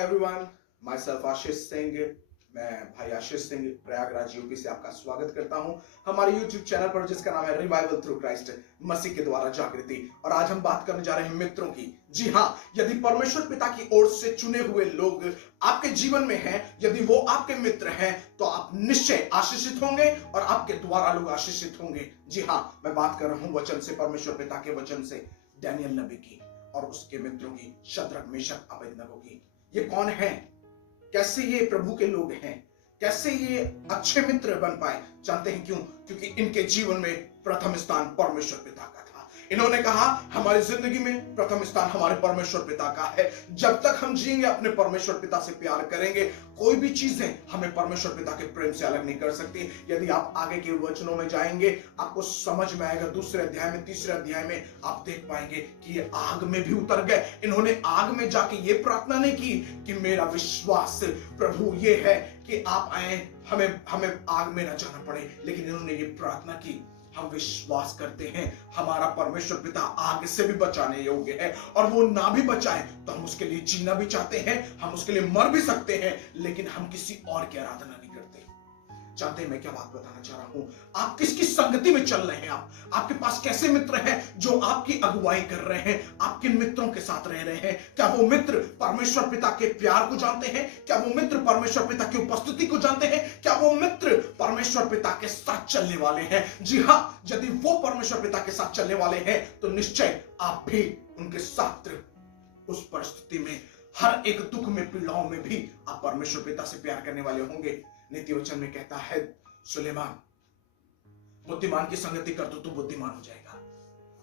Everyone, my self Ashish Singh. मैं भाई Ashish Singh Prayagraj UP से आपका स्वागत करता हूं हमारे यूट्यूब चैनल पर, जिसका नाम है रिवाइवल थ्रू क्राइस्ट, मसीह के द्वारा जागृति। और आज हम बात करने जा रहे हैं मित्रों की। जी हाँ, यदि परमेश्वर पिता की ओर से चुने हुए लोग आपके जीवन में हैं, यदि वो आपके मित्र हैं, तो आप निश्चय आशीषित होंगे और आपके द्वारा लोग आशीषित होंगे। जी हाँ, मैं बात कर रहा हूं वचन से, परमेश्वर पिता के वचन से, डैनियल नबी की और उसके मित्रों की, शद्रक मेशक अबेदनगो की। ये कौन है? कैसे ये प्रभु के लोग हैं? कैसे ये अच्छे मित्र बन पाए? जानते हैं क्यों? क्योंकि इनके जीवन में प्रथम स्थान परमेश्वर पिता का था। इन्होंने कहा हमारी जिंदगी में प्रथम स्थान हमारे परमेश्वर पिता का है। जब तक हम जिएंगे अपने परमेश्वर पिता से प्यार करेंगे, कोई भी चीजें हमें परमेश्वर पिता के प्रेम से अलग नहीं कर सकती। यदि आप आगे के वचनों में जाएंगे, आपको समझ में आएगा। दूसरे अध्याय में, तीसरे अध्याय में आप देख पाएंगे कि ये आग में भी उतर गए। इन्होंने आग में जाके ये प्रार्थना नहीं की कि मेरा विश्वास प्रभु ये है कि आप आए, हमें आग में ना जाना पड़े, लेकिन इन्होंने ये प्रार्थना की, हम विश्वास करते हैं हमारा परमेश्वर पिता आग से भी बचाने योग्य है, और वो ना भी बचाए तो हम उसके लिए जीना भी चाहते हैं, हम उसके लिए मर भी सकते हैं, लेकिन हम किसी और की आराधना नहीं करते। जानते हैं मैं क्या बात बताना चाह रहा हूं? आप किसकी संगति में चल रहे हैं? आपके पास कैसे मित्र हैं जो आपकी अगुवाई कर रहे हैं? आप किन मित्रों के साथ रह रहे हैं? क्या वो मित्र परमेश्वर पिता के प्यार को जानते हैं? क्या वो मित्र परमेश्वर पिता की उपस्थिति को जानते हैं? क्या वो मित्र परमेश्वर पिता के साथ चलने वाले हैं? जी हाँ, यदि वो परमेश्वर पिता के साथ चलने वाले हैं, तो निश्चय आप भी उनके साथ उस परिस्थिति में, हर एक दुख में, पीड़ाओं में भी आप परमेश्वर पिता से प्यार करने वाले होंगे। नीति वचन में कहता है सुलेमान, बुद्धिमान की संगति कर तो तू बुद्धिमान हो जाएगा,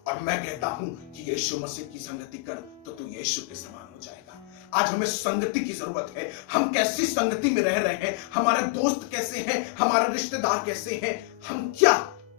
और मैं कहता हूं कि यीशु मसीह की संगति कर तो तू यीशु के समान हो जाएगा। आज हमें संगति की जरूरत है। हम कैसी संगति में रह रहे हैं? हमारे दोस्त कैसे हैं? हमारे रिश्तेदार कैसे हैं? हम क्या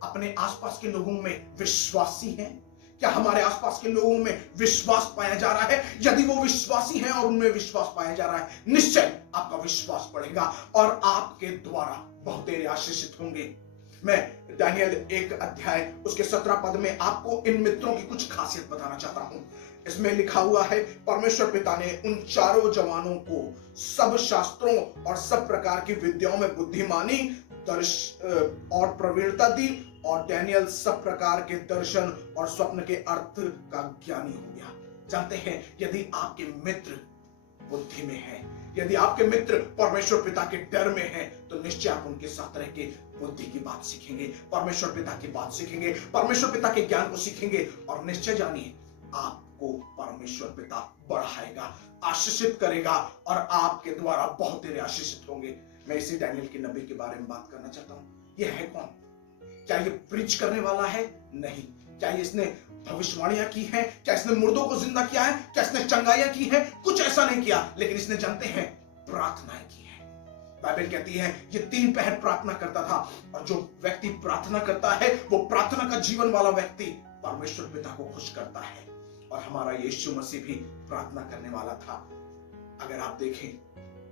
अपने आसपास के लोगों में विश्वासी हैं? क्या हमारे आसपास के लोगों में विश्वास पाया जा रहा है? यदि वो विश्वासी हैं और उनमें विश्वास पाया जा रहा है, निश्चय आपका विश्वास बढ़ेगा और आपके द्वारा बहुतेरे आशीषित होंगे। मैं दानियल 1 अध्याय उसके 17 पद में आपको इन मित्रों की कुछ खासियत बताना चाहता हूं। इसमें लिखा हुआ है, परमेश्वर पिता ने उन चारों जवानों को सब शास्त्रों और सब प्रकार की विद्याओं में बुद्धिमानी और प्रवीणता दी, और डैनियल सब प्रकार के दर्शन और स्वप्न के अर्थ का ज्ञानी हो गया। जानते हैं, यदि आपके मित्र बुद्धि में हैं, यदि आपके मित्र परमेश्वर पिता के डर में हैं, तो निश्चय आप उनके साथ रह के बुद्धि की बात सीखेंगे, परमेश्वर पिता की बात सीखेंगे, परमेश्वर पिता के ज्ञान को सीखेंगे, और निश्चय जानिए आपको परमेश्वर पिता बढ़ाएगा, आशीषित करेगा, और आपके द्वारा बहुत तेरे आशीषित होंगे। मैं इसी डैनियल की नबी के बारे में बात करना चाहता हूं। यह है कौन? क्या ये प्रीच करने वाला है? नहीं। क्या इसने भविष्यवाणियां की हैं? क्या इसने मुर्दों को जिंदा किया है? क्या इसने चंगाइयां की हैं? कुछ ऐसा नहीं किया, लेकिन इसने, जानते हैं, प्रार्थनाएं की है। बाइबल कहती है ये 3 पहर प्रार्थना करता था, और जो व्यक्ति प्रार्थना करता है, वो प्रार्थना का जीवन वाला व्यक्ति परमेश्वर पिता को खुश करता है। और हमारा यीशु मसीह भी प्रार्थना करने वाला था। अगर आप देखें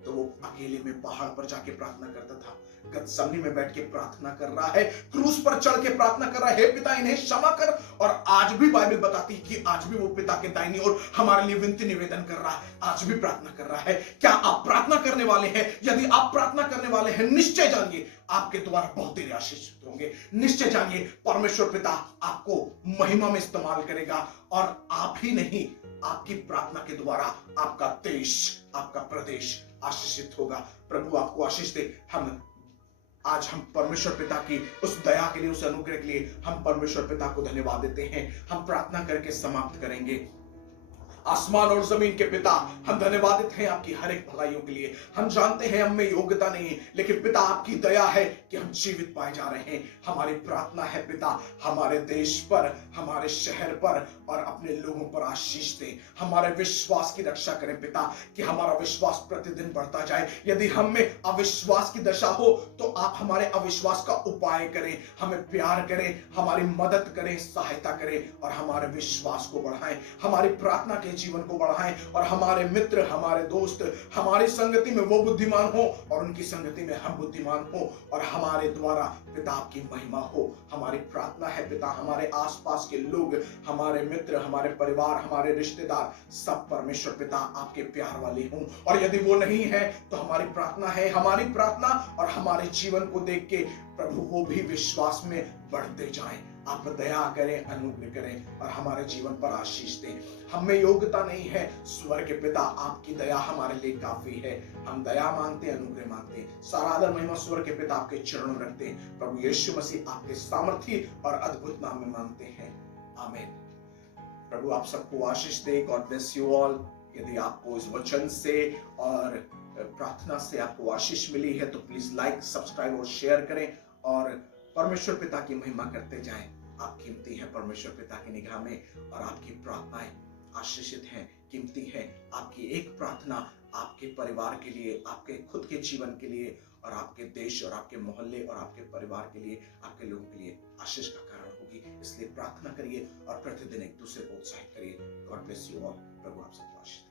तो वो अकेले में पहाड़ पर जाके प्रार्थना करता था, गतसमनी में बैठ के प्रार्थना कर रहा है, क्रूस पर चढ़ के प्रार्थना कर रहा है, हे पिता इन्हें क्षमा कर। और आज भी बाइबल बताती है कि आज भी वो पिता के दाहिनी ओर हमारे लिए विनती निवेदन कर रहा है, आज भी प्रार्थना कर रहा है। क्या आप प्रार्थना करने वाले हैं? यदि आप प्रार्थना करने वाले हैं, निश्चय जानिए आपके द्वारा बहुत तेरे आशीषित होंगे। निश्चय जानिए परमेश्वर पिता आपको महिमा में इस्तेमाल करेगा, और आप ही नहीं, आपकी प्रार्थना के द्वारा आपका देश, आपका प्रदेश आशीषित होगा। प्रभु आपको आशीष दे। आज हम परमेश्वर पिता की उस दया के लिए, उस अनुग्रह के लिए हम परमेश्वर पिता को धन्यवाद देते हैं। हम प्रार्थना करके समाप्त करेंगे। आसमान और जमीन के पिता, हम धन्यवादित हैं आपकी हर एक भलाइयों के लिए। हम जानते हैं हम में योग्यता नहीं है, लेकिन पिता आपकी दया है कि हम जीवित पाए जा रहे हैं। हमारी प्रार्थना है पिता, हमारे देश पर, हमारे शहर पर और अपने लोगों पर आशीष दें। हमारे विश्वास की रक्षा करें पिता, कि हमारा विश्वास प्रतिदिन बढ़ता जाए। यदि हम में अविश्वास की दशा हो, तो आप हमारे अविश्वास का उपाय करें, हमें प्यार करें, हमारी मदद करें, सहायता करें, और हमारे विश्वास को बढ़ाएं। हमारी प्रार्थना के जीवन को बढ़ाएं और हमारे मित्र, हमारे दोस्त, हमारी संगति में वो बुद्धिमान हो और उनकी संगति में हम बुद्धिमान हो और हमारे द्वारा पिता की महिमा हो। हमारी प्रार्थना है पिता, हमारे आसपास के लोग, हमारे मित्र, हमारे परिवार, हमारे रिश्तेदार सब परमेश्वर पिता आपके प्यार वाले हों, और यदि वो नहीं है तो हमारी प्रार्थना है, हमारी प्रार्थना और हमारे जीवन को देख के प्रभु वो भी विश्वास में बढ़ते जाएं। आप दया करें, अनुग्रह करें और हमारे जीवन पर आशीष दें। हम में योग्यता नहीं है, स्वर्ग के पिता आपकी दया हमारे लिए काफी है। हम दया मांगते, अनुग्रह मांगते, सारा आदर महिमा स्वर्ग के पिता आपके चरणों में रखते हैं। प्रभु यीशु मसीह आपके सामर्थी और अद्भुत नाम में मांगते हैं, आमीन। प्रभु आप सबको आशीष दे। God bless you all. यदि आपको इस वचन से और प्रार्थना से आपको आशीष मिली है तो प्लीज लाइक, सब्सक्राइब और शेयर करें और परमेश्वर पिता की महिमा करते जाएं। आप कीमती हैं परमेश्वर पिता की निगाह में और आपकी प्रार्थनाएं आशीषित हैं, कीमती हैं। आपकी एक प्रार्थना आपके परिवार के लिए, आपके खुद के जीवन के लिए और आपके देश और आपके मोहल्ले और आपके परिवार के लिए, आपके लोगों के लिए आशीष का कारण होगी। इसलिए प्रार्थना करिए और प्रतिदिन एक दूसरे को उत्साहित करिए। God bless you all. प्रभु आप सबको आशीष